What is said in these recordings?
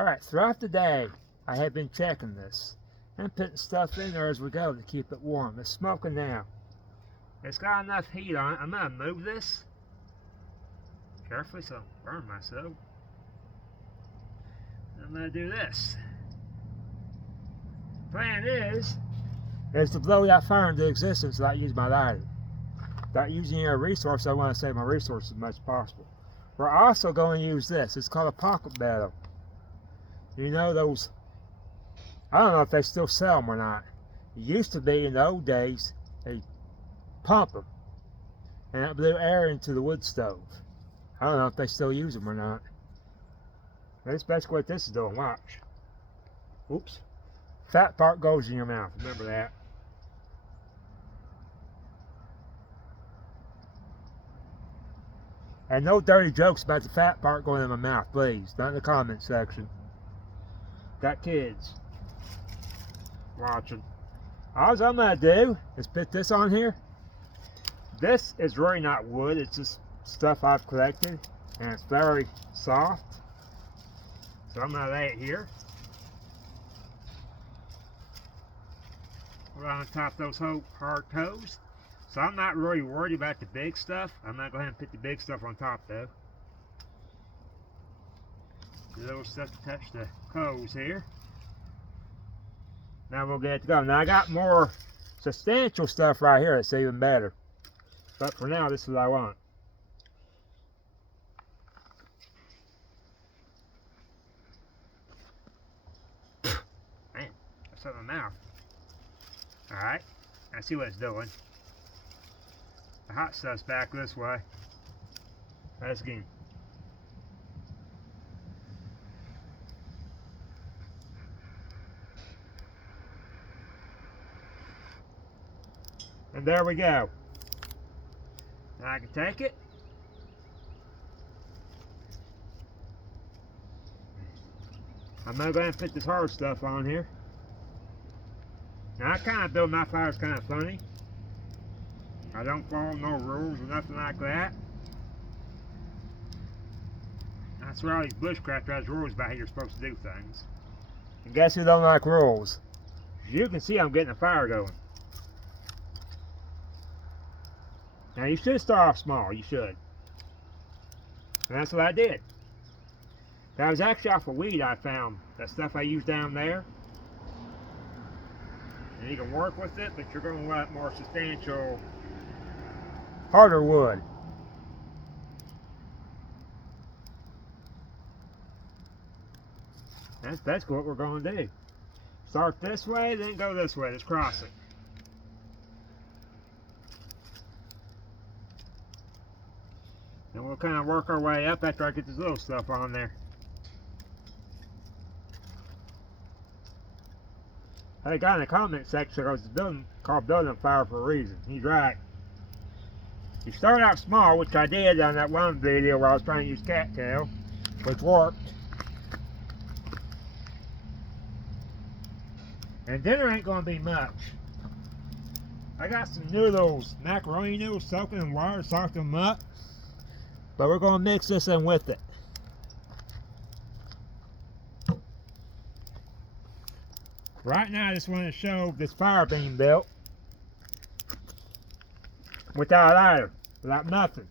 Alright, throughout the day, I have been checking this and putting stuff in there as we go to keep it warm. It's smoking now. It's got enough heat on it. I'm going to move this carefully so I don't burn myself. I'm going to do this. Plan is to blow that fire into existence without using my lighter. Without using any resource, I want to save my resources as much as possible. We're also going to use this. It's called a pocket bellow. You know those, I don't know if they still sell them or not. It used to be in the old days, they pump them and it blew air into the wood stove. I don't know if they still use them or not. That's basically what this is doing. Watch. Oops. Fat part goes in your mouth. Remember that. And no dirty jokes about the fat part going in my mouth, please. Not in the comment section. Got kids watching. All I'm going to do is put this on here. This is really not wood. It's just stuff I've collected. And it's very soft. So I'm going to lay it here. Right on top of those hard toes. So I'm not really worried about the big stuff. I'm not going to put the big stuff on top though. The little stuff to touch the toes here. Now we'll get it to go. Now I got more substantial stuff right here that's even better. But for now, this is what I want. Man, that's in my mouth. Alright, I see what it's doing. The hot stuff's back this way. Let's get. And there we go. Now I can take it. I'm not going to put this hard stuff on here. Now I kind of build my fires kind of funny. I don't follow no rules or nothing like that. That's where all these bushcrafters has rules about how you're supposed to do things. And guess who don't like rules? You can see I'm getting a fire going. Now you should start off small, you should. And that's what I did. That was actually off of weed I found. That stuff I used down there. And you can work with it, but you're going to want more substantial, harder wood. That's basically what we're going to do. Start this way, then go this way. Let's cross it. And we'll kind of work our way up after I get this little stuff on there. Hey, guy in the comment section goes, it's called building fire for a reason. He's right. You start out small, which I did on that one video where I was trying to use cattail, which worked. And dinner ain't going to be much. I got some noodles, macaroni noodles soaking in water, soak them up. But we're going to mix this in with it. Right now I just want to show this fire being built without a lighter, without nothing.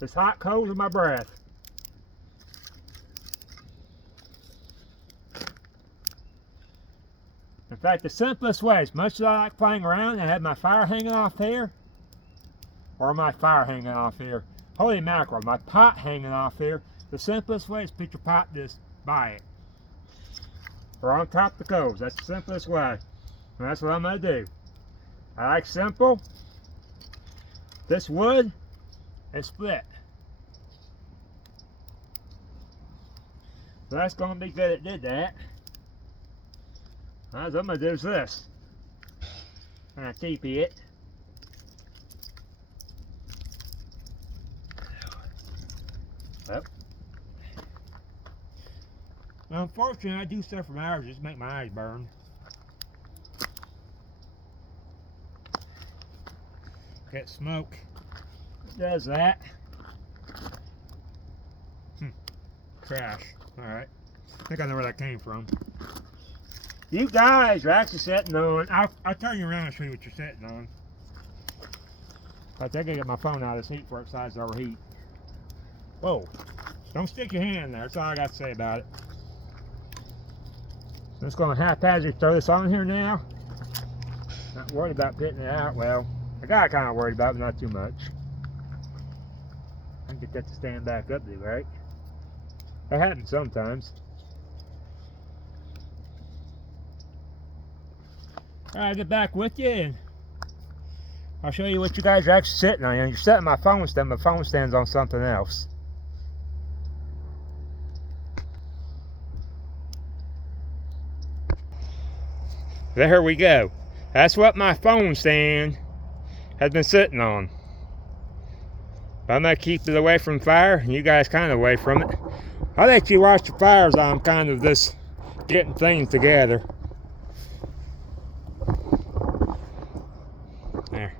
Just hot coals in my breath. In fact, the simplest way, as much as I like playing around and have my fire hanging off here, or my fire hanging off here, holy mackerel, my pot hanging off here, the simplest way is put your pot just by it. Or on top of the coals. That's the simplest way. And that's what I'm going to do. I like simple. This wood is split. So that's going to be good. It did that. What I'm going to do is this. I'm going to TP it. Yep. Well, unfortunately, I do stuff from hours just to make my eyes burn. Get smoke. Does that. Crash. Alright. I think I know where that came from. You guys are actually sitting on, I'll turn you around and show you what you're sitting on. I think I get my phone out of this heat before it decides to overheat. Whoa. Don't stick your hand in there. That's all I got to say about it. I'm just going to haphazardly throw this on here now. Not worried about getting it out. Well, I got kind of worried about it, but not too much. I can get that to stand back up, right? That happens sometimes. Alright, get back with you and I'll show you what you guys are actually sitting on. You're sitting on my phone stand, my phone stand's on something else. There we go. That's what my phone stand has been sitting on. I'm going to keep it away from fire, and you guys kind of away from it. I'll let you watch the fires. I'm kind of just getting things together. There.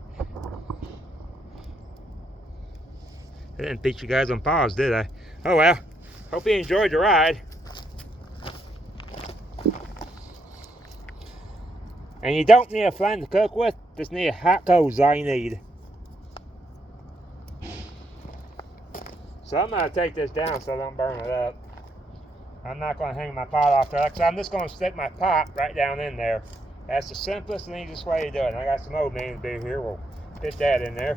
I didn't beat you guys on pause, did I? Oh well. Hope you enjoyed the ride. And you don't need a flame to cook with, just need a hot coal is all you need. So I'm going to take this down so I don't burn it up. I'm not going to hang my pot off there, because I'm just going to stick my pot right down in there. That's the simplest and easiest way to do it. And I got some old man to do here, we'll fit that in there.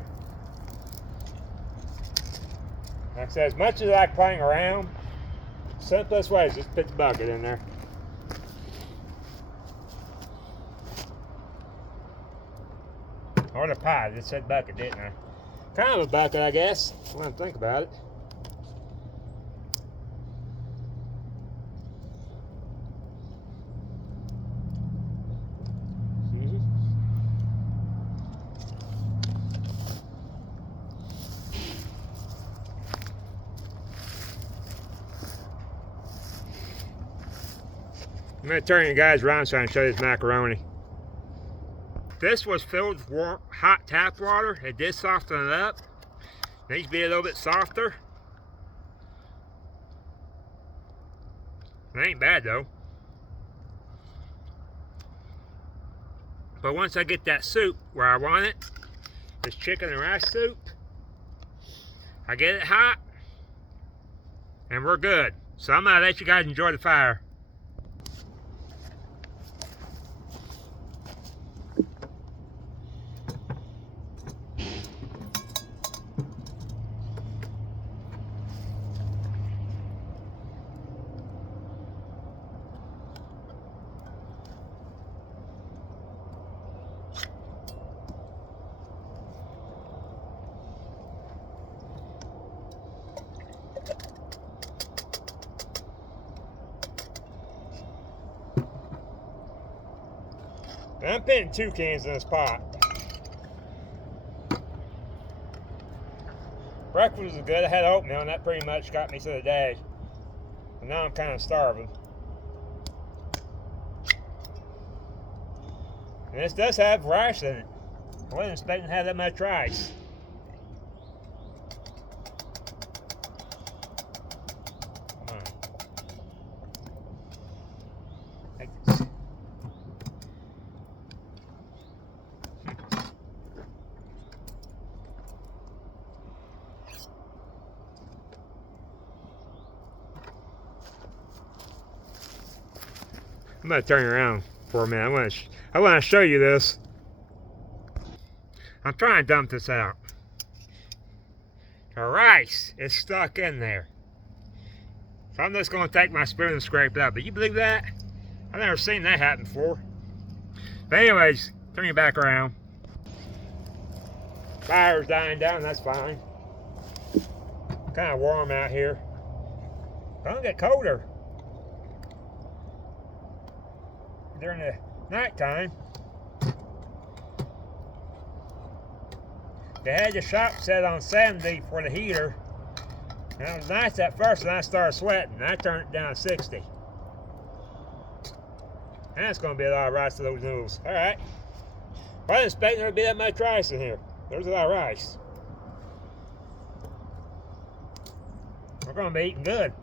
Like I said, as much as I like playing around, simplest way is just put the bucket in there. Or the pot, it said bucket, didn't I? Kind of a bucket, I guess, when I think about it. I'm going to turn you guys around so I can show you this macaroni. This was filled with hot tap water. It did soften it up. It needs to be a little bit softer. It ain't bad though. But once I get that soup where I want it, this chicken and rice soup, I get it hot, and we're good. So I'm gonna let you guys enjoy the fire. And I'm putting 2 cans in this pot. Breakfast was good. I had oatmeal and that pretty much got me through the day. And now I'm kind of starving. And this does have rice in it. I wasn't expecting to have that much rice. Come on. Take this. I'm going to turn around for a minute. I want to show you this. I'm trying to dump this out. The rice is stuck in there. So I'm just going to take my spoon and scrape it out. But you believe that? I've never seen that happen before. But anyways, turn you back around. Fire's dying down, that's fine. Kind of warm out here. Don't get colder during the nighttime. They had the shop set on 70 for the heater. And it was nice at first, and I started sweating. And I turned it down to 60. And that's going to be a lot of rice to those noodles. All right. I didn't expect there to be that much rice in here. There's a lot of rice. We're going to be eating good.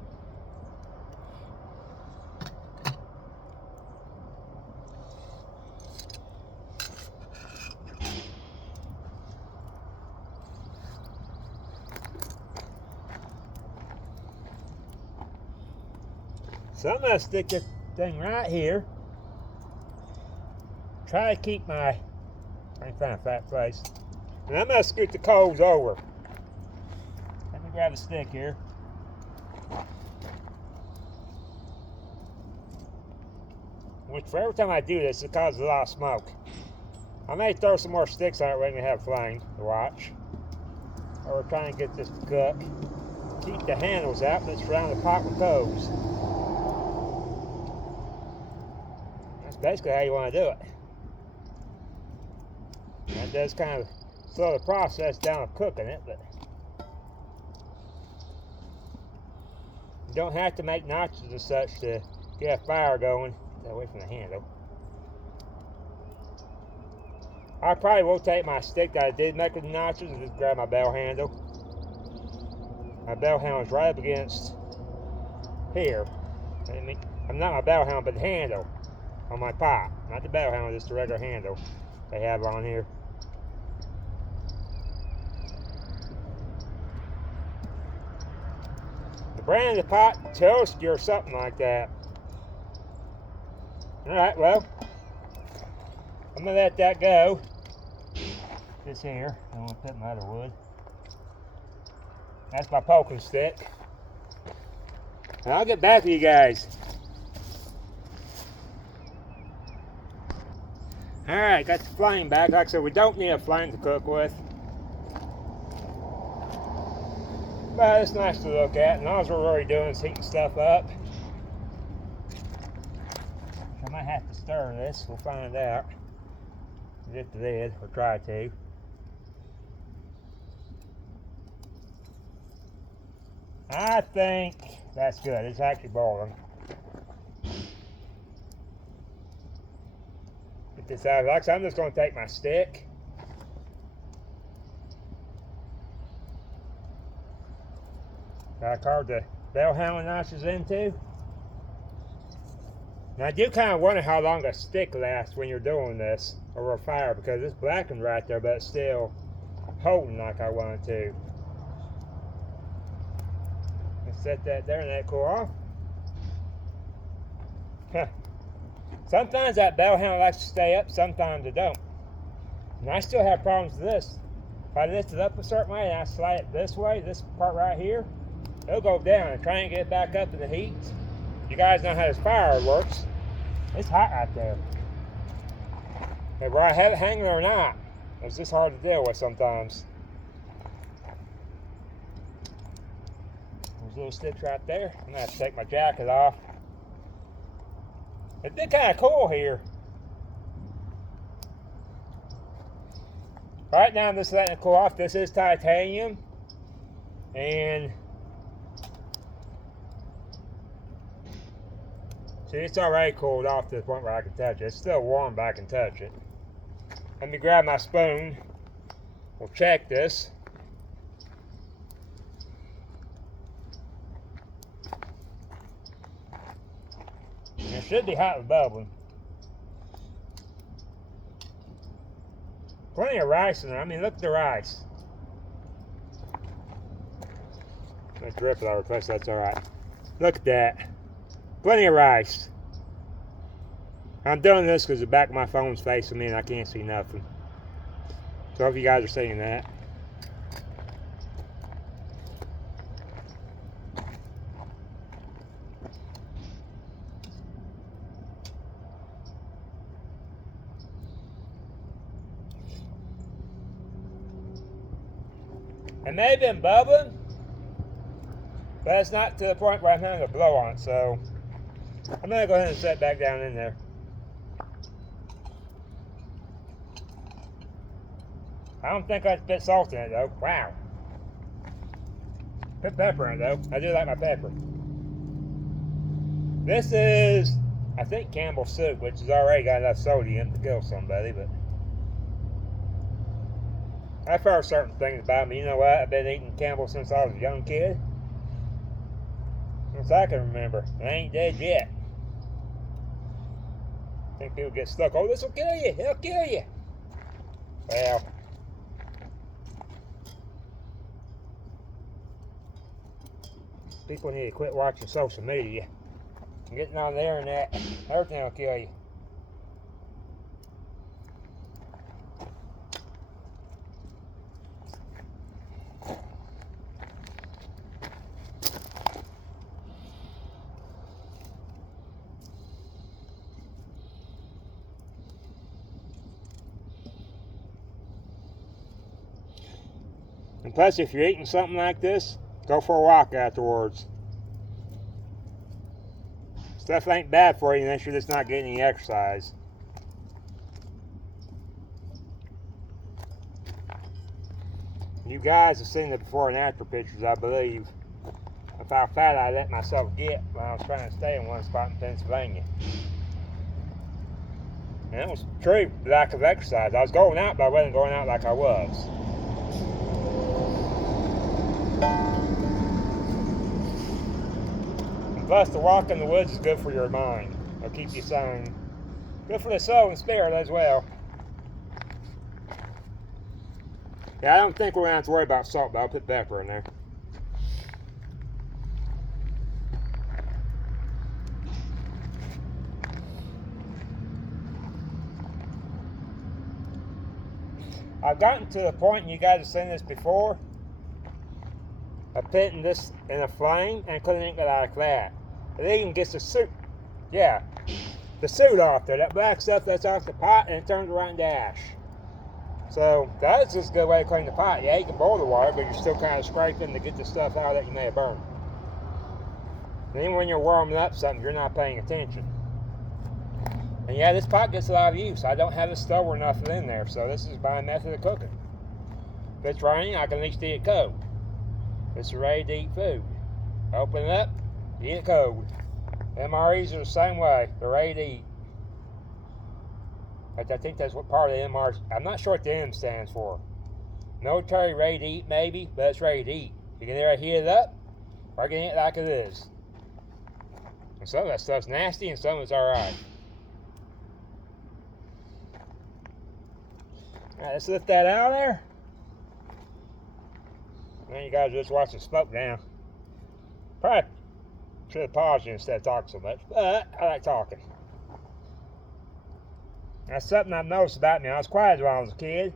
So I'm gonna stick this thing right here. Try to keep my, I can find a flat place. And I'm gonna scoot the coals over. Let me grab a stick here. Which for every time I do this, it causes a lot of smoke. I may throw some more sticks on it when we have flame to watch. Or we're trying to get this to cook. Keep the handles out, but surround the pot with coals. That's basically how you want to do it. That does kind of slow the process down of cooking it, but you don't have to make notches as such to get a fire going. Get away from the handle. I probably will take my stick that I did make with the notches and just grab my bell handle. My bell handle is right up against here. I mean, I'm not my bell handle, but the handle on my pot. Not the bell handle, just the regular handle they have on here. The brand of the pot, Toasty or something like that. Alright, well, I'm going to let that go. This here, I'm going to put my other wood. That's my poking stick. And I'll get back with you guys. Alright, got the flame back. Like I said, we don't need a flame to cook with. But it's nice to look at, and all we're really doing is heating stuff up. I might have to stir this, we'll find out. Get the lid, or try to. I think that's good, it's actually boiling. Get this out. Like I said, I'm just going to take my stick. I carved the bell handle notches into. Now I do kind of wonder how long a stick lasts when you're doing this over a fire, because it's blackened right there, but it's still holding like I want it to. Let's set that there and let it cool off. Sometimes that bell handle likes to stay up, sometimes it don't. And I still have problems with this. If I lift it up a certain way and I slide it this way, this part right here, it'll go down and try and get it back up in the heat. You guys know how this fire works. It's hot right there. Whether I have it hanging or not, it's just hard to deal with sometimes. There's little sticks right there. I'm gonna have to take my jacket off. It's been kind of cool here. Right now I'm just letting it cool off. This is titanium. And see, it's already cooled off to the point where I can touch it. It's still warm, but I can touch it. Let me grab my spoon. We'll check this. It should be hot and bubbling. Plenty of rice in there. I mean, look at the rice. Let's drip it over, plus that's alright. Look at that. Plenty of rice. I'm doing this because the back of my phone's facing me and I can't see nothing. So I hope you guys are seeing that. It may have been bubbling, but it's not to the point where I'm having to blow on it, so I'm going to go ahead and set it back down in there. I don't think I put salt in it though. Wow. Put pepper in it though. I do like my pepper. This is, I think, Campbell's soup, which has already got enough sodium to kill somebody, but I've heard certain things about me. You know what? I've been eating Campbell since I was a young kid. Since I can remember. I ain't dead yet. I think people get stuck. Oh, this will kill you. It'll kill you. Well, people need to quit watching social media. Getting on the internet, everything will kill you. And plus, if you're eating something like this, go for a walk afterwards. Stuff ain't bad for you unless you're just not getting any exercise. You guys have seen the before and after pictures, I believe, of how fat I let myself get when I was trying to stay in one spot in Pennsylvania. And it was true lack of exercise. I was going out, but I wasn't going out like I was. And plus, the walk in the woods is good for your mind. It'll keep you sane. Good for the soul and spirit as well. Yeah, I don't think we're going to have to worry about salt, but I'll put pepper in there. I've gotten to the point, and you guys have seen this before, of putting this in a flame and cleaning it like that. It even gets the suit, yeah, the suit off there, that black stuff that's off the pot, and it turns right into ash. So that's just a good way to clean the pot. Yeah, you can boil the water, but you're still kind of scraping to get the stuff out that you may have burned. And even when you're warming up something, you're not paying attention. And yeah, this pot gets a lot of use. I don't have a stove or nothing in there, so this is my method of cooking. If it's raining, I can at least eat it cold. If it's ready to eat food, open it up, eat it cold. MREs are the same way. They're ready to eat. But I think that's what part of the MR, I'm not sure what the M stands for. Military ready to eat maybe, but it's ready to eat. You can either heat it up, or you can eat it like it is. And some of that stuff's nasty and some of it's alright. Alright, let's lift that out of there. Now you guys are just watching smoke now. Probably should have paused you instead of talking so much, but I like talking. That's something I've noticed about me. I was quiet when I was a kid.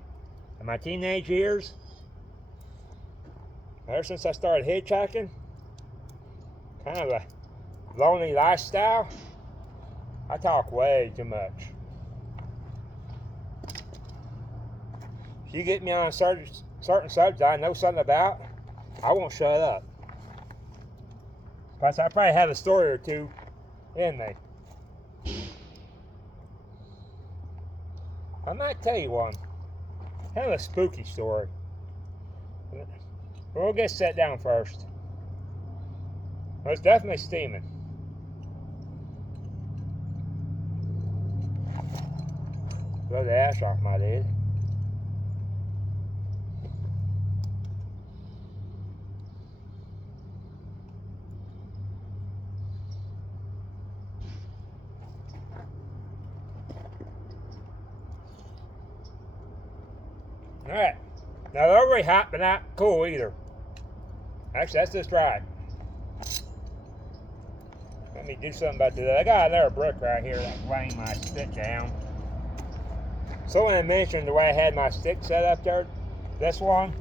In my teenage years, ever since I started hitchhiking, kind of a lonely lifestyle, I talk way too much. If you get me on a certain subject I know something about, I won't shut up. Plus, I probably have a story or two in me. I might tell you one. Kind of a spooky story. But we'll get set down first. Well, it's definitely steaming. Blow the ash off my lid. Alright. Now they're really hot, but not cool either. Actually, that's just right. Let me do something about this. I got another brick right here that's weighing my stick down. Someone had mentioned the way I had my stick set up there. This one.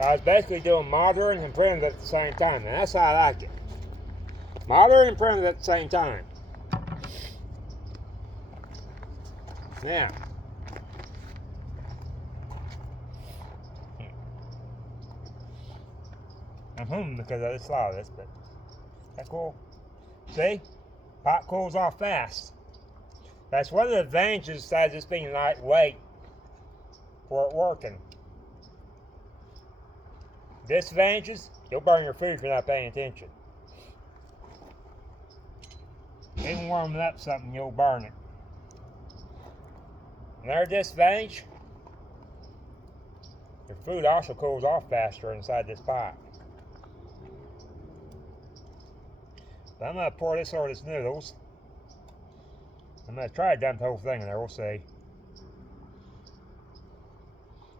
I was basically doing modern and primitive at the same time, and that's how I like it. Modern and primitive at the same time. Now. I'm humming because I just saw this, but that's cool. See? Pot cools off fast. That's one of the advantages besides this being lightweight for it working. Disadvantages, you'll burn your food if you're not paying attention. Even warming up something, you'll burn it. Another disadvantage, your food also cools off faster inside this pot. But I'm going to pour this over these noodles. I'm going to try to dump the whole thing in there, we'll see.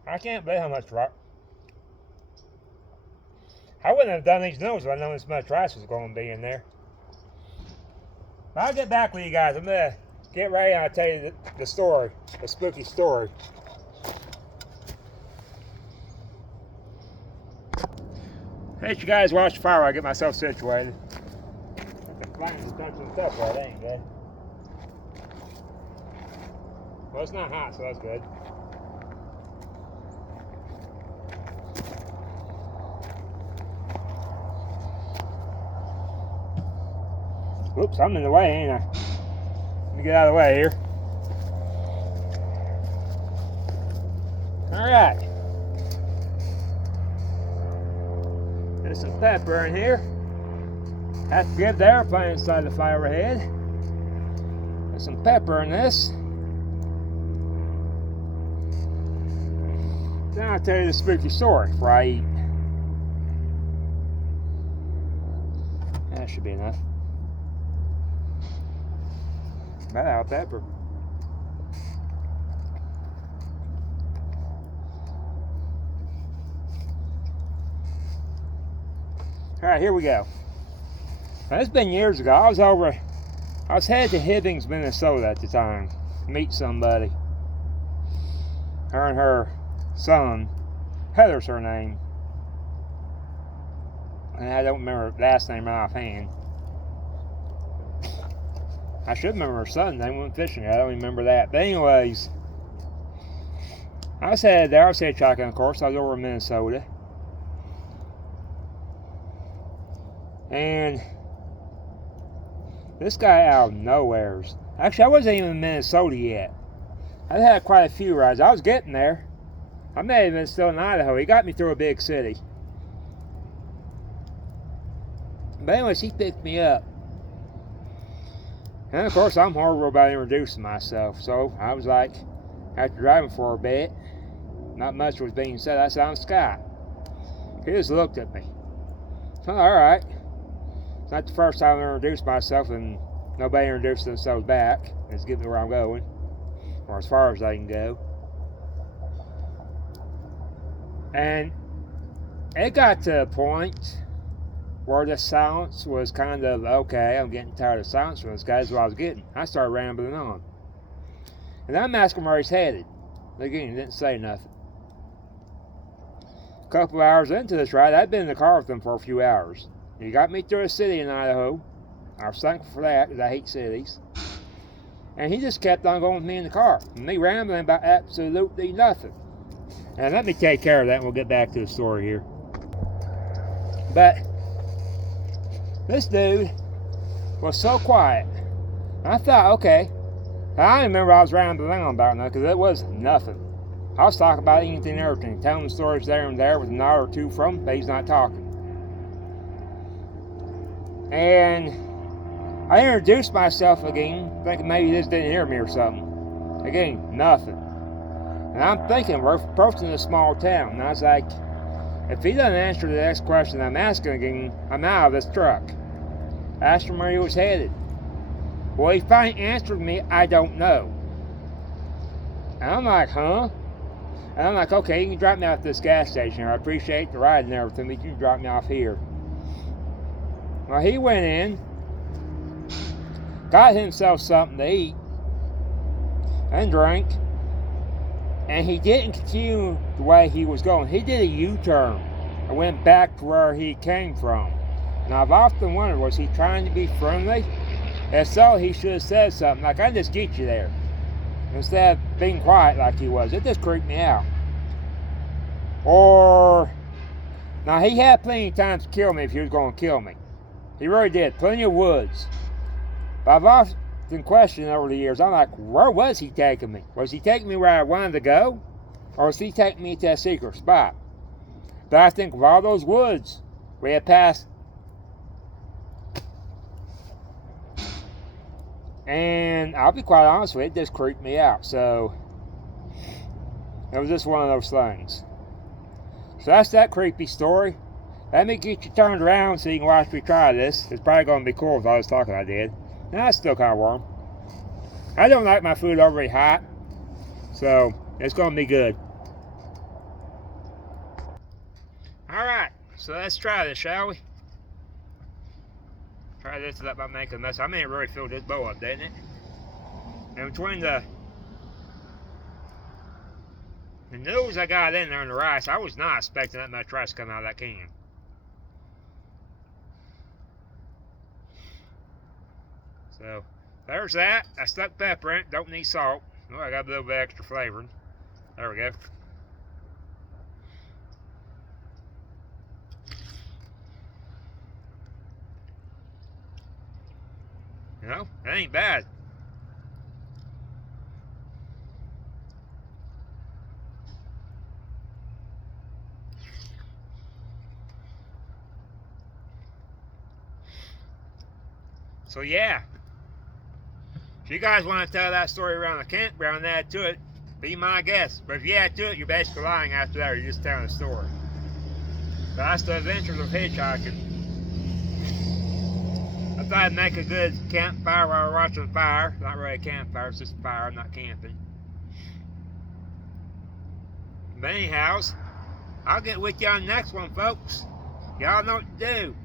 I can't believe how much rice. I wouldn't have done these noodles if I'd known this much rice was going to be in there. I'll get back with you guys. I'm gonna get ready and I'll tell you the story, the spooky story. Let you guys watch the fire while I get myself situated. The flames are touching stuff right, that ain't good. Well, it's not hot, so that's good. Oops, I'm in the way, ain't I? Let me get out of the way here. Alright. There's some pepper in here. Have to give the airplane inside the fire overhead. There's some pepper in this. Then I'll tell you the spooky story before I eat. That should be enough. About out of pepper. Alright, here we go. Now, it's been years ago. I was headed to Hibbings, Minnesota at the time to meet somebody. Her and her son, Heather's her name. And I don't remember her last name right offhand. I should remember her son's name. We went fishing. I don't remember that. But anyways, I was headed there. I was hitchhiking, of course. I was over in Minnesota. And this guy out of nowheres. Actually, I wasn't even in Minnesota yet. I'd had quite a few rides. I was getting there. I may have been still in Idaho. He got me through a big city. But anyways, he picked me up. And of course, I'm horrible about introducing myself. So I was like, after driving for a bit, not much was being said. I said, I'm Scott. He just looked at me. So, alright. It's not the first time I introduced myself and nobody introduced themselves back. It's getting me where I'm going, or as far as I can go. And it got to a point where the silence was kind of, okay, I'm getting tired of silence from this guy. That's what I was getting. I started rambling on. And I'm asking where he's headed. Again, he didn't say nothing. A couple hours into this ride, I'd been in the car with him for a few hours. He got me through a city in Idaho. I was thankful for that, because I hate cities. And he just kept on going with me in the car. And me rambling about absolutely nothing. And let me take care of that and we'll get back to the story here. But this dude was so quiet. I thought, okay. I don't remember I was rambling on about nothing, because it was nothing. I was talking about anything and everything, telling stories there and there with an hour or two from him, but he's not talking. And I introduced myself again, thinking maybe he just didn't hear me or something. Again, nothing. And I'm thinking, we're approaching a small town. And I was like, if he doesn't answer the next question I'm asking again, I'm out of this truck. I asked him where he was headed. Well, he finally answered me, I don't know. And I'm like, huh? And I'm like, okay, you can drop me off at this gas station. I appreciate the ride and everything, but you can drop me off here. Well, he went in, got himself something to eat and drink, and he didn't continue the way he was going. He did a U-turn and went back to where he came from. And I've often wondered, was he trying to be friendly? If so, he should have said something like, I just get you there, instead of being quiet like he was. It just creeped me out. Or, now he had plenty of times to kill me if he was going to kill me. He really did. Plenty of woods. But I've often questioned over the years, I'm like, where was he taking me? Was he taking me where I wanted to go? Or was he taking me to a secret spot? But I think of all those woods we had passed. And I'll be quite honest with you, it just creeped me out. So, it was just one of those things. So that's that creepy story. Let me get you turned around so you can watch me try this. It's probably going to be cool if I was talking I did. Nah, it's still kind of warm. I don't like my food overly hot, so it's going to be good. Alright, so let's try this, shall we? Try this up by making a mess. I mean, it really filled this bowl up, didn't it? And between the noodles I got in there and the rice, I was not expecting that much rice to come out of that can. So, there's that. I stuck pepper in it. Don't need salt. Oh, I got a little bit extra flavoring. There we go. You know, that ain't bad. So yeah, if you guys want to tell that story around the campground and add to it, be my guest. But if you add to it, you're basically lying after that, or you're just telling a story. But that's the adventures of hitchhiking. I thought I'd make a good campfire while we're watching the fire. Not really a campfire, it's just a fire, I'm not camping. But anyhow, I'll get with you on the next one, folks. Y'all know what to do.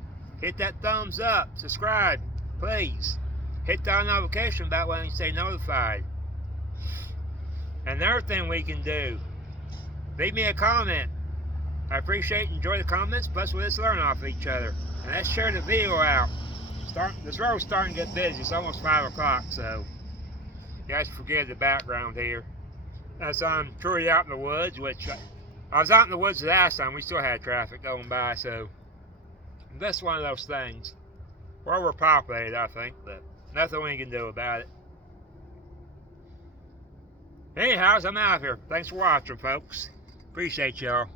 Hit that thumbs up, subscribe, please. Hit that notification bell when you stay notified. And another thing we can do, leave me a comment. I appreciate and enjoy the comments, plus let's learn off of each other. And let's share the video out. This road's starting to get busy. It's almost 5 o'clock, so you guys forgive the background here. As I'm truly out in the woods, which I was out in the woods the last time. We still had traffic going by, so that's one of those things. We're overpopulated, I think, but nothing we can do about it. Anyhow, I'm out of here. Thanks for watching, folks. Appreciate y'all.